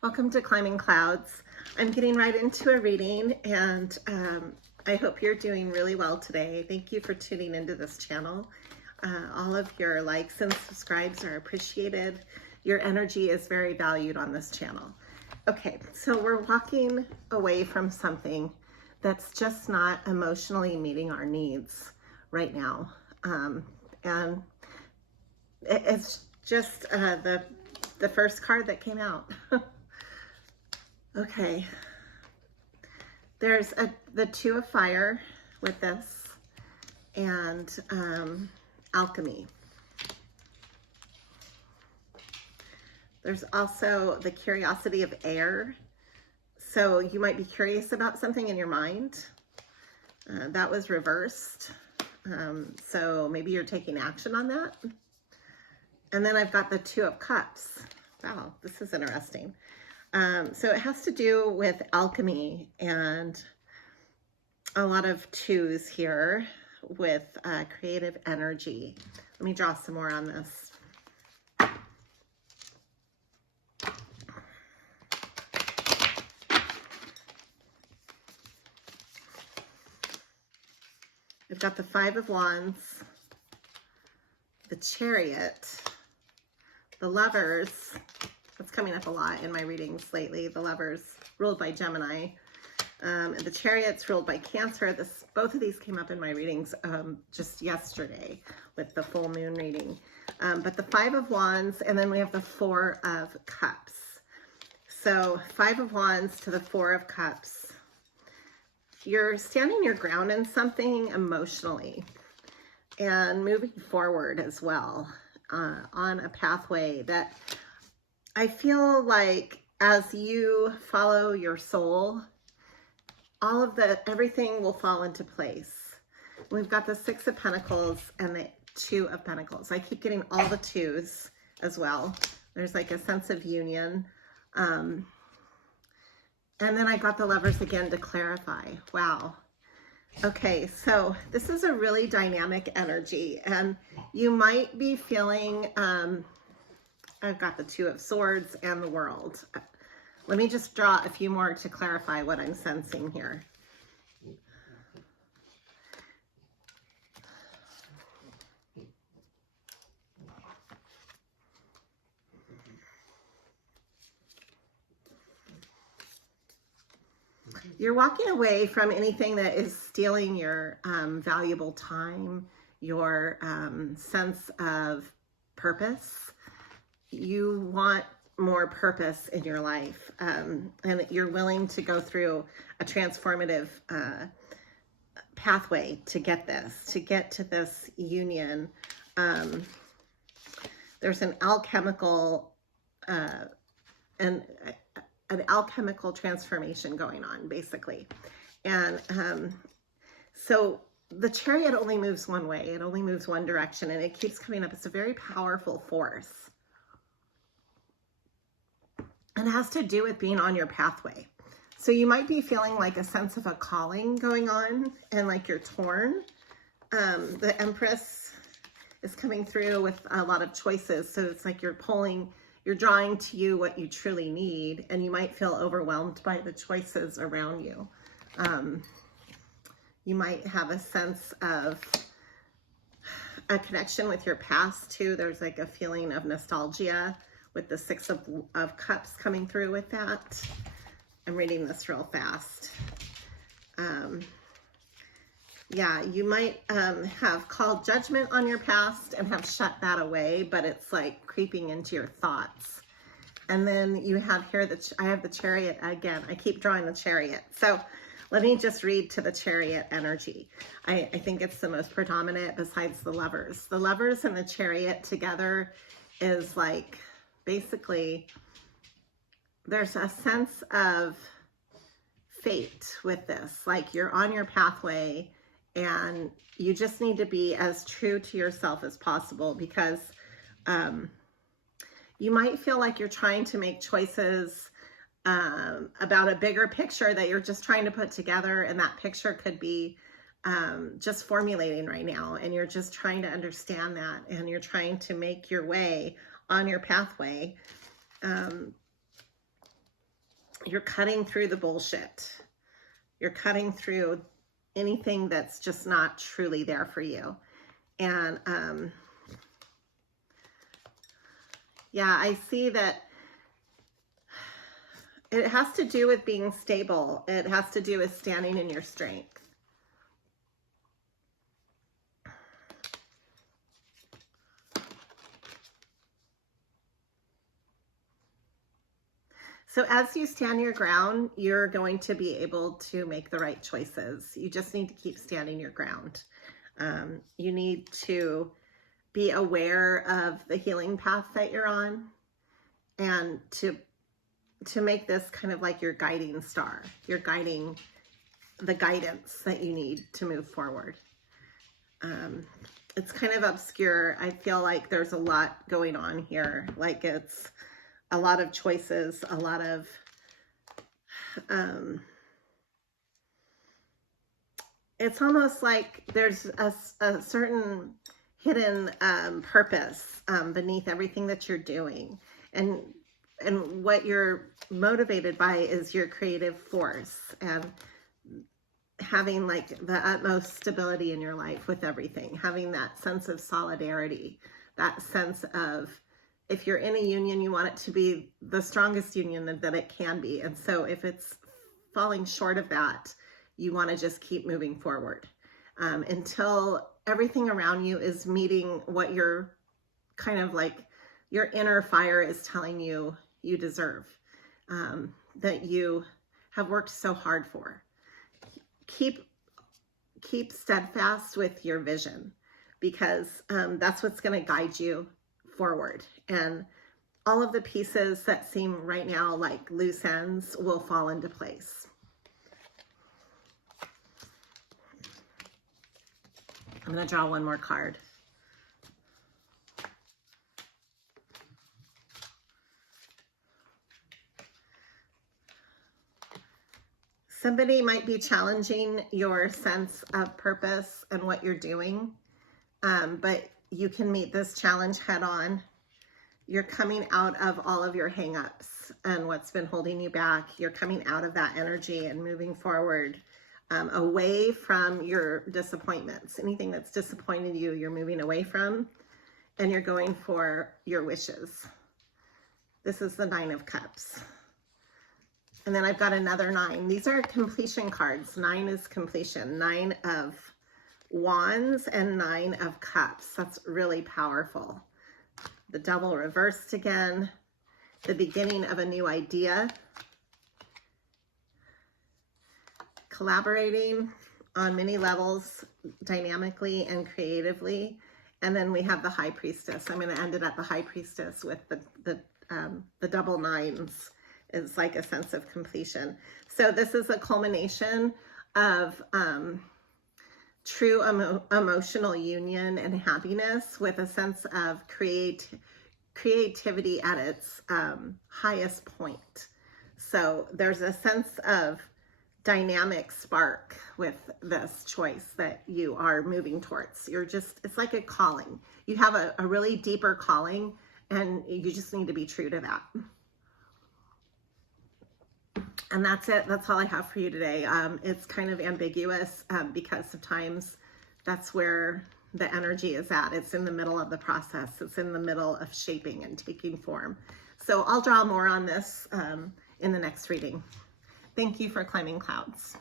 Welcome to Climbing Clouds. I'm getting right into a reading, and I hope you're doing really well today. Thank you for tuning into this channel. All of your likes and subscribes are appreciated. Your energy is very valued on this channel. Okay, so we're walking away from something that's just not emotionally meeting our needs right now. And it's just the first card that came out. Okay, there's the Two of Fire with this, and alchemy. There's also the curiosity of air. So you might be curious about something in your mind. That was reversed. So maybe you're taking action on that. And then I've got the Two of Cups. Wow, this is interesting. So it has to do with alchemy and a lot of twos here with creative energy. Let me draw some more on this. We've got the Five of Wands, the Chariot, the Lovers. That's coming up a lot in my readings lately. The Lovers, ruled by Gemini. And the Chariot's ruled by Cancer. Both of these came up in my readings just yesterday with the full moon reading. But the Five of Wands, and then we have the Four of Cups. So Five of Wands to the Four of Cups. You're standing your ground in something emotionally and moving forward as well on a pathway that I feel like as you follow your soul, everything will fall into place. We've got the Six of Pentacles and the Two of Pentacles. I keep getting all the twos as well. There's like a sense of union. And then I got the Lovers again to clarify. Wow. Okay, so this is a really dynamic energy, and you might be feeling, I've got the Two of Swords and the World. Let me just draw a few more to clarify what I'm sensing here. You're walking away from anything that is stealing your valuable time, your sense of purpose. You want more purpose in your life, and you're willing to go through a transformative pathway to get to this union. There's an alchemical an alchemical transformation going on, basically. And so the Chariot only moves one way. It only moves one direction, and it keeps coming up. It's a very powerful force. And it has to do with being on your pathway. So you might be feeling like a sense of a calling going on, and like you're torn. The Empress is coming through with a lot of choices. So it's like you're drawing to you what you truly need, and you might feel overwhelmed by the choices around you. You might have a sense of a connection with your past too. There's like a feeling of nostalgia with the Six of Cups coming through with that. I'm reading this real fast. Yeah, you might have called judgment on your past and have shut that away, but it's like creeping into your thoughts. And then you have here I have the Chariot again. I keep drawing the Chariot. So let me just read to the Chariot energy. I think it's the most predominant besides the Lovers. The Lovers and the Chariot together is like, basically, there's a sense of fate with this. Like you're on your pathway, and you just need to be as true to yourself as possible, because you might feel like you're trying to make choices about a bigger picture that you're just trying to put together, and that picture could be just formulating right now, and you're just trying to understand that, and you're trying to make your way on your pathway. you're cutting through the bullshit. You're cutting through anything that's just not truly there for you. And yeah, I see that it has to do with being stable. It has to do with standing in your strength. So as you stand your ground, you're going to be able to make the right choices. You just need to keep standing your ground. You need to be aware of the healing path that you're on, and to make this kind of like your guiding star. You're guiding the guidance that you need to move forward. It's kind of obscure. I feel like there's a lot going on here. Like it's a lot of choices, a lot of it's almost like there's a certain hidden purpose beneath everything that you're doing, and what you're motivated by is your creative force and having like the utmost stability in your life with everything, having that sense of solidarity, that sense of, if you're in a union, you want it to be the strongest union that it can be. And so if it's falling short of that, you want to just keep moving forward until everything around you is meeting what you're kind of like, your inner fire is telling you you deserve, that you have worked so hard for. Keep steadfast with your vision, because that's what's going to guide you forward. And all of the pieces that seem right now like loose ends will fall into place. I'm going to draw one more card. Somebody might be challenging your sense of purpose and what you're doing, but you can meet this challenge head on. You're coming out of all of your hang-ups and what's been holding you back. You're coming out of that energy and moving forward, away from your disappointments. Anything that's disappointed you, you're moving away from, and you're going for your wishes. This is the 9 of Cups. And then I've got another 9. These are completion cards. 9 is completion. 9 of Wands and 9 of Cups. That's really powerful. The Devil reversed again. The beginning of a new idea. Collaborating on many levels, dynamically and creatively. And then we have the High Priestess. I'm going to end it at the High Priestess with the double 9s. It's like a sense of completion. So this is a culmination of true emotional union and happiness, with a sense of creativity at its highest point. So there's a sense of dynamic spark with this choice that you are moving towards. It's like a calling. You have a really deeper calling, and you just need to be true to that. And that's it. That's all I have for you today. It's kind of ambiguous because sometimes that's where the energy is at. It's in the middle of the process. It's in the middle of shaping and taking form. So I'll draw more on this in the next reading. Thank you for climbing clouds.